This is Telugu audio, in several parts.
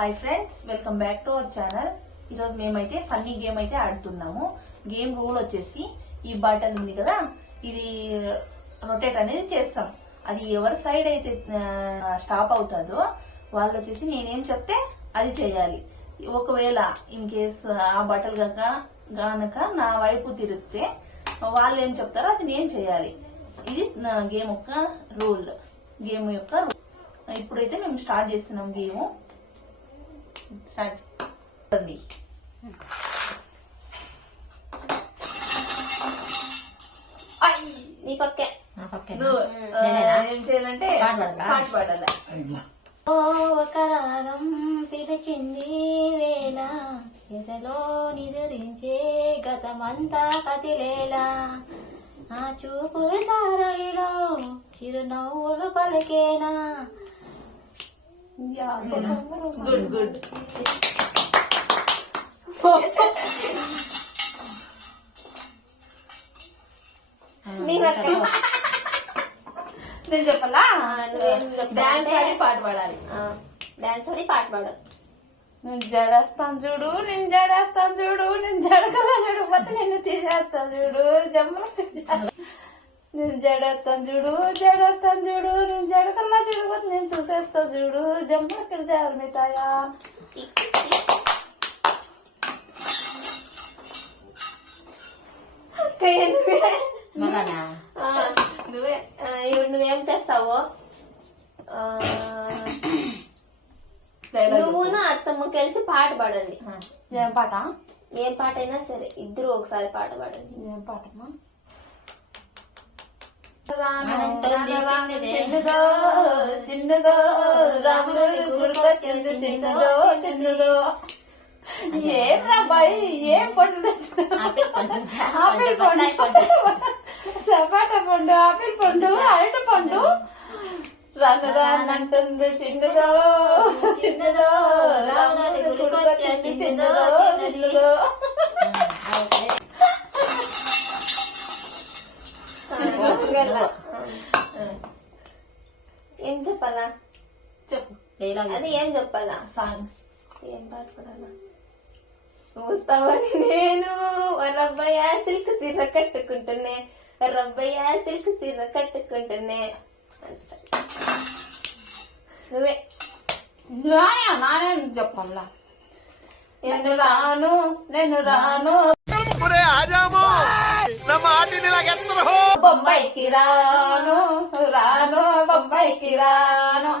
Hi friends, welcome back to our channel. ఈరోజు మేమైతే ఫన్నీ గేమ్ అయితే ఆడుతున్నాము. గేమ్ రూల్ వచ్చేసి ఈ బటన్ ఉంది కదా, ఇది రొటేట్ అనేది చేస్తాం. అది ఎవరి సైడ్ అయితే స్టాప్ అవుతుందో వాళ్ళు వచ్చేసి నేనేం చెప్తే అది చేయాలి. ఒకవేళ ఇన్ కేస్ ఆ బటన్ గనక నా వైపు తిరిగితే వాళ్ళు ఏం చెప్తారో అది నేను చేయాలి. ఇది గేమ్ యొక్క రూల్. ఇప్పుడైతే మేము స్టార్ట్ చేస్తున్నాం గేమ్. నీ పక్కే ఏం చేయాలంటే పాట పాడాలి. ఒక రాగం పిలిచింది వేళ, ఎదలో నిద్రించే గతమంతా కదిలేలా, ఆ చూపుల తారయిలో చిరునవ్వులు పలికేనా. Good good. నేను చెప్పాలా? డాన్స్ ఆడి పాట పాడాలి. డాన్స్ ఆడి పాట పాడు. నేను జడేస్తాను చూడు, నేను జడేస్తాను చూడు, నేను జడకలా చూడకపోతే నిన్ను తీసేస్తాను చూడు, జమ్మల నేను జడేస్తాను చూడు, జడేస్తాను చూడు, నేను జడకల్లా చూడకపోతే నేను చూసేస్తా చూడు, జమ్మల చేయాలి మిఠాయా. నువ్వే ఇప్పుడు నువ్వేం చేస్తావు? నువ్వును అత్తమ్మ కలిసి పాట పాడండి. ఏం పాట? ఏం పాట అయినా సరే, ఇద్దరు ఒకసారి పాట పాడండి. ఏం పాటమ్మా? చిన్నదో రాముడు గుడికొచ్చింది, చిన్నదో చిన్నదో. ఏం రాబాయి, ఏం పండు? ఆపిల్ పండు, సపాట పండు, ఆపిల్ పండు, అరటి పండు. రాను రానంటుంది చిన్నదో చిన్నదో, రాముడు గుడికొచ్చింది, చిన్నదో చిన్నదో. ఏం చెప్పాలా? చెప్పు. అది ఏం చెప్పాలా? సాంగ్ ఏం పాట పడాలా? వస్తావని నేను రబ్బయ్య సిల్క్ సీర కట్టుకుంటున్నే, రబ్బయ్య సిల్క్ సీర కట్టుకుంటున్నే. నువ్వే నానే చెప్పాలా? నేను రాను, నేను రాను బొంబాయికి రాను, రాను బొంబాయికి రాను.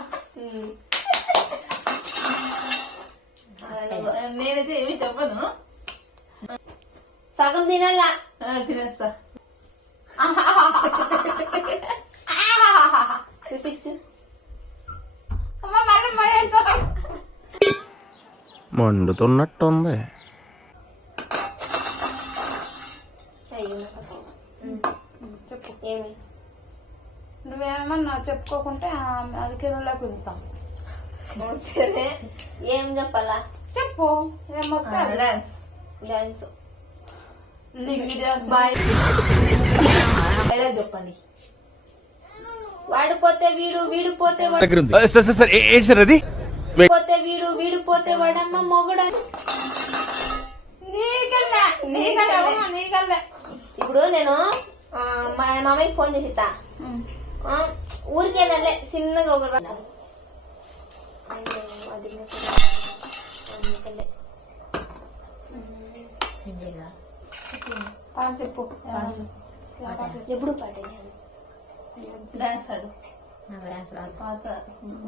నేనైతే ఏమి చెప్పను. సగం తినాలా? తినేస్తా. చూపించు. మండుతున్నట్టుంది. చెప్పు. ఏమి? నువ్వేమన్నా చెప్పుకోకుంటే అది కింద పిలుస్తాం. సరే, ఏం చెప్పాలా? చెప్పు. ఏమొస్తా? డాన్స్. డాన్స్ చెప్పండి. వాడిపోతే వీడు, వీడు పోతే వాడు, ఏంటి సార్ అది? పోతే వీడు, వీడు పోతే వాడమ్మ మొగుడు. ఇప్పుడు నేను మా మామయ్యకి ఫోన్ చేసి ఇస్తా. ఊరికేనలే చిన్నగా ఒక చెప్పు. ఎప్పుడు పాట డాన్స్ ఆడు.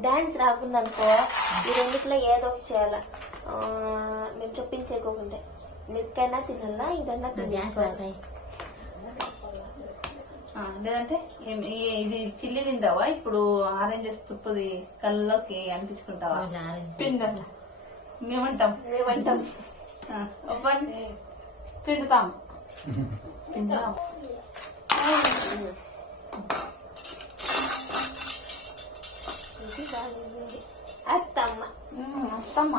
డాన్స్ రాకుందనుకో, ఈ రెండిట్లో ఏదో ఒకటి చేయాలా. మేము చెప్పించేకోకుంటే మిరకైనా తినాలా, ఇదన్నా లేదంటే ఇది చిల్లి తింటావా? ఇప్పుడు ఆరెంజెస్ తుప్పుది కళ్ళలోకి అనిపించుకుంటావా? పిండి మేమంటాం పిండుతాం. అత్తమ్మ అత్తమ్మ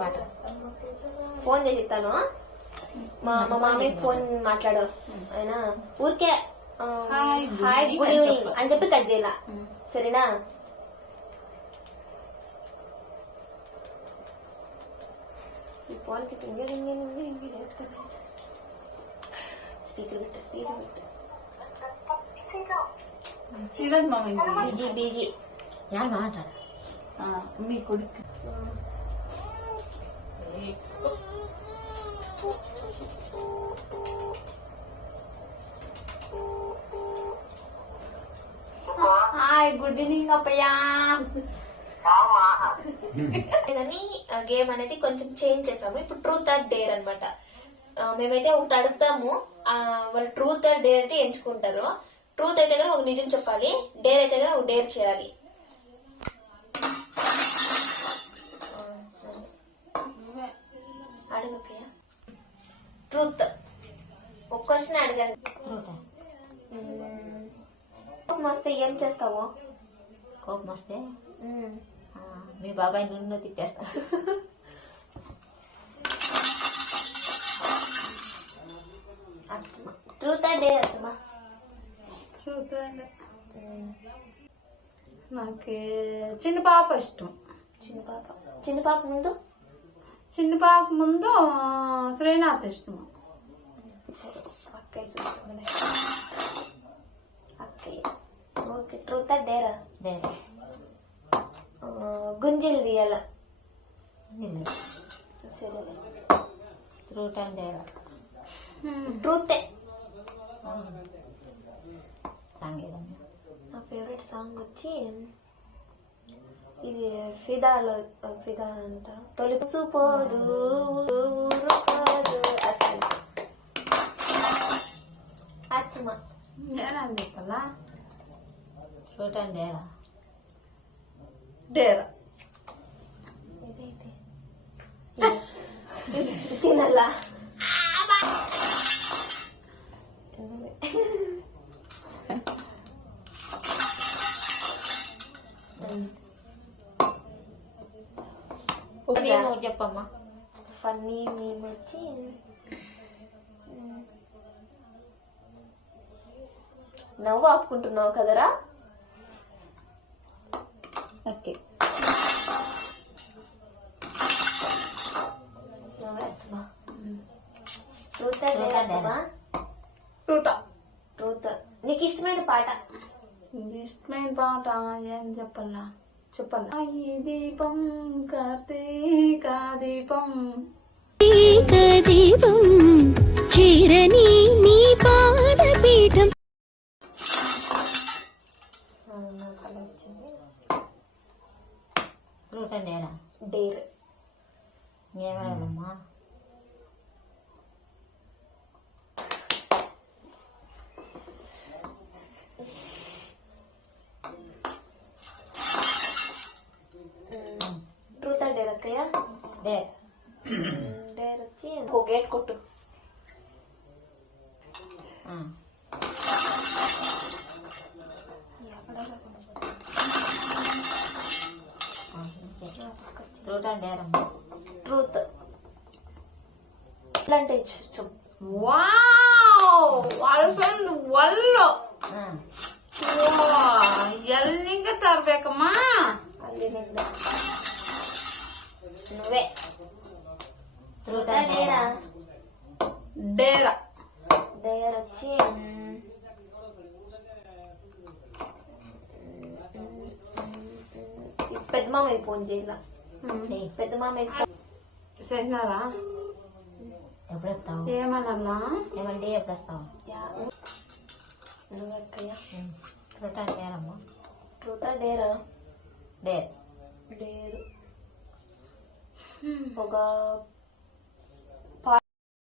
పాట ఫోన్ చేసి ఇస్తాను. మా మామయ్య ఫోన్ మాట్లాడు. ఆయన ఊరికే హాయ్ గుడ్ ఈవినింగ్ అని చెప్పి కట్ చేయాల. సరేనా? ఈ ఫోన్కి ఇంగర్ వేస్తాను. స్పీకర్ పెట్టు. శ్రీధర్ మామ ఇది బీజీ మాట్లాడు. మీ కొడుకు హాయ్, గుడ్ ఈవినింగ్ అప్పయ్యా. కానీ గేమ్ అనేది కొంచెం చేంజ్ చేసాము. ఇప్పుడు ట్రూత్ ఆర్ డేర్ అనమాట. మేమైతే ఒకటి అడుగుతాము, వాళ్ళు ట్రూత్ ఆర్ డేర్ అంటే ఎంచుకుంటారు. ట్రూత్ అయితే కనుక ఒక నిజం చెప్పాలి, డేర్ అయితే కనుక ఒక డేర్ చేయాలి. అడుగుకయ్యా. ట్రూత్ ఒక క్వశ్చన్ అడగాలి. కోపం వస్తే ఏం చేస్తావు? కోపం వస్తే మీ బాబాయ్ నన్ను తిట్టేస్తా. ట్రూత్ ఆర్ డేర్ అత్తమా? నాకు చిన్న పాప ఇష్టం. చిన్న పాప ముందు శ్రీనాథ్ ఇష్టం. అక్కయ్య ఓకే. ట్రూత్ ఆర్ డేరా? డేర్. గుంజీలు తీయాల. సరే. Truth and dare. ట్రూతే. సాంగేదమ్మా. నా ఫేవరెట్ సాంగ్ వచ్చి ఇది ఫిదా అంట. తొలిసు పోదు ఊరుకోదు అసలు. ఆత్మ నేనని చెప్పాలా? Truth and dare. డేరా. తినల్లా. చెప్పమ్మా. ఫన్నీ మేము వచ్చి నవ్వు ఆపుకుంటున్నావు కదరా? ఓకే. Truth truth. నీకు ఇష్టమైన పాట? ఇష్టమైన పాట ఏం చెప్పాలా? ఈ దీపం కార్తీక దీపం చీరని నీ పాదపీఠం. Truth and dare. డేర్. ఏమడమ్మా? ట్రూత్ ఆర్ డేర్ అక్కయ్య? డేర్. డేర్ వచ్చి ఇంకో గేట్ కొట్టు. ట్రూత్ అండ్ డేర్ అమ్మా. ట్రూత్ అంటే ఇష్టం. ಒಳ್ಳು ಎಲ್ಲಿಂಗ ತರ್ಬೇಕಮ್ಮ? ಅಲ್ಲಿನಿಂದ నువ్వే. Truth and dare. డేరా. డేర్ వచ్చి పెద్ద మామయ్య ఫోన్ చేయాల. పెద్ద మామయ్య సరినారా? ఎప్పుడు వస్తావు? ఏమన్నా ఏమంటే ఎప్పుడు వస్తావు? నువ్వెక్కయ్యా? ట్రూత్ అండ్ డేర్ అమ్మా. ట్రూత్ ఆర్ డేరా? డేర్. డేరు. ఒక